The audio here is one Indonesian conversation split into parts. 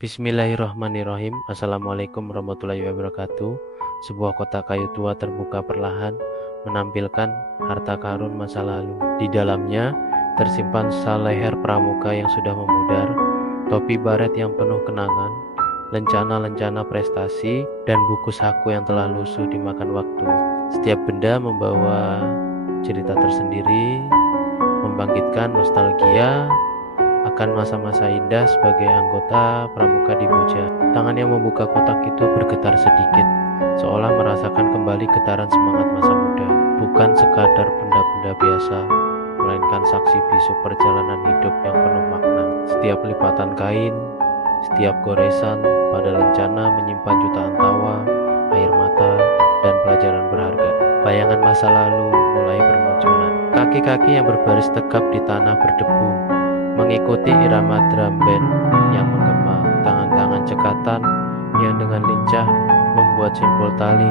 Bismillahirrahmanirrahim. Assalamualaikum warahmatullahi wabarakatuh. Sebuah kotak kayu tua terbuka perlahan, menampilkan harta karun masa lalu. Di dalamnya tersimpan saleher pramuka yang sudah memudar, topi baret yang penuh kenangan, lencana-lencana prestasi, dan buku saku yang telah lusuh dimakan waktu. Setiap benda membawa cerita tersendiri, membangkitkan nostalgia akan masa-masa indah sebagai anggota pramuka di Boja. Tangan yang membuka kotak itu bergetar sedikit, seolah merasakan kembali getaran semangat masa muda. Bukan sekadar benda-benda biasa, melainkan saksi bisu perjalanan hidup yang penuh makna. Setiap lipatan kain, setiap goresan pada lencana menyimpan jutaan tawa, air mata, dan pelajaran berharga. Bayangan masa lalu mulai bermunculan. Kaki-kaki yang berbaris tegap di tanah berdebu, mengikuti irama drum band yang menggema, tangan-tangan cekatan yang dengan lincah membuat simpul tali,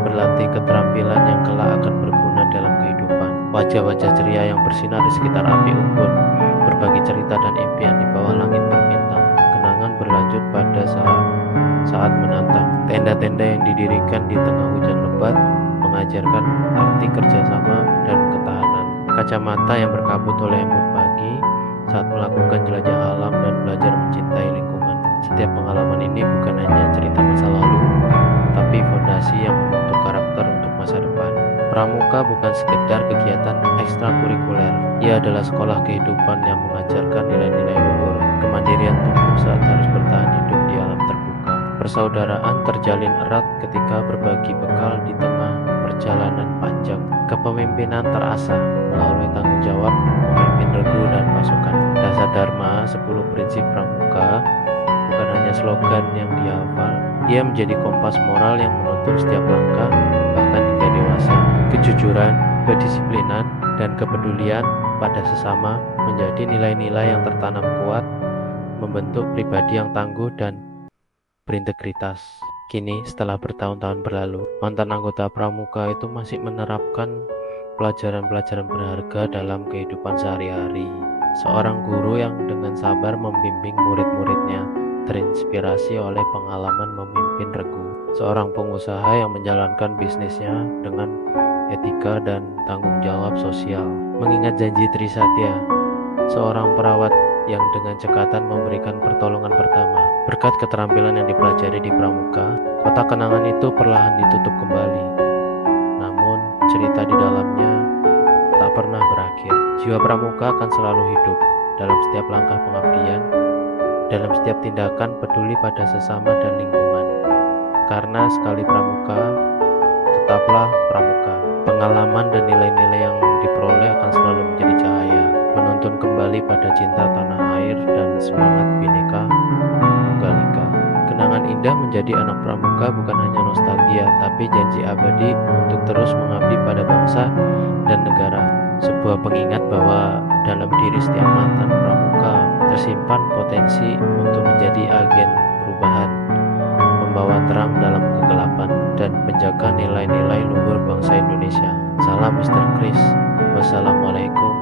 berlatih keterampilan yang kelak akan berguna dalam kehidupan. Wajah-wajah ceria yang bersinar di sekitar api unggun, berbagi cerita dan impian di bawah langit berbintang. Kenangan berlanjut pada saat menantang. Tenda-tenda yang didirikan di tengah hujan lebat mengajarkan arti kerjasama dan ketahanan. Kacamata yang berkabut oleh embun pagi saat melakukan jelajah alam dan belajar mencintai lingkungan. Setiap pengalaman ini bukan hanya cerita masa lalu, tapi fondasi yang membentuk karakter untuk masa depan. Pramuka bukan sekedar kegiatan ekstrakurikuler. Ia adalah sekolah kehidupan yang mengajarkan nilai-nilai luhur. Kemandirian tubuh saat harus bertahan hidup di alam terbuka. Persaudaraan terjalin erat ketika berbagi bekal di tengah perjalanan panjang. Kepemimpinan terasah melalui tanggung jawab memimpin regu dan pasukan. Dasar Dharma 10 prinsip pramuka bukan hanya slogan yang dihafal. Ia menjadi kompas moral yang menuntun setiap langkah, bahkan hingga dewasa. Kejujuran, kedisiplinan, dan kepedulian pada sesama menjadi nilai-nilai yang tertanam kuat, membentuk pribadi yang tangguh dan berintegritas. Kini, setelah bertahun-tahun berlalu, mantan anggota pramuka itu masih menerapkan pelajaran-pelajaran berharga dalam kehidupan sehari-hari. Seorang guru yang dengan sabar membimbing murid-muridnya, terinspirasi oleh pengalaman memimpin regu. Seorang pengusaha yang menjalankan bisnisnya dengan etika dan tanggung jawab sosial. Mengingat janji Trisatya, seorang perawat yang dengan cekatan memberikan pertolongan pertama. Berkat keterampilan yang dipelajari di pramuka, kotak kenangan itu perlahan ditutup kembali. Namun, cerita di dalamnya tak pernah berakhir. Jiwa pramuka akan selalu hidup dalam setiap langkah pengabdian, dalam setiap tindakan peduli pada sesama dan lingkungan. Karena sekali pramuka, tetaplah pramuka. Pengalaman dan nilai-nilai yang diperoleh akan selalu menjadi cahaya, menuntun kembali pada cinta tanah air dan semangat Bhinneka Tunggal Ika. Kenangan indah menjadi anak pramuka bukan hanya nostalgia, tapi janji abadi untuk terus mengabdi pada bangsa dan negara. Sebuah pengingat bahwa dalam diri setiap mantan pramuka tersimpan potensi untuk menjadi agen perubahan, membawa terang dalam kegelapan, dan menjaga nilai-nilai luhur bangsa Indonesia. Salam Mr. Chris. Wassalamualaikum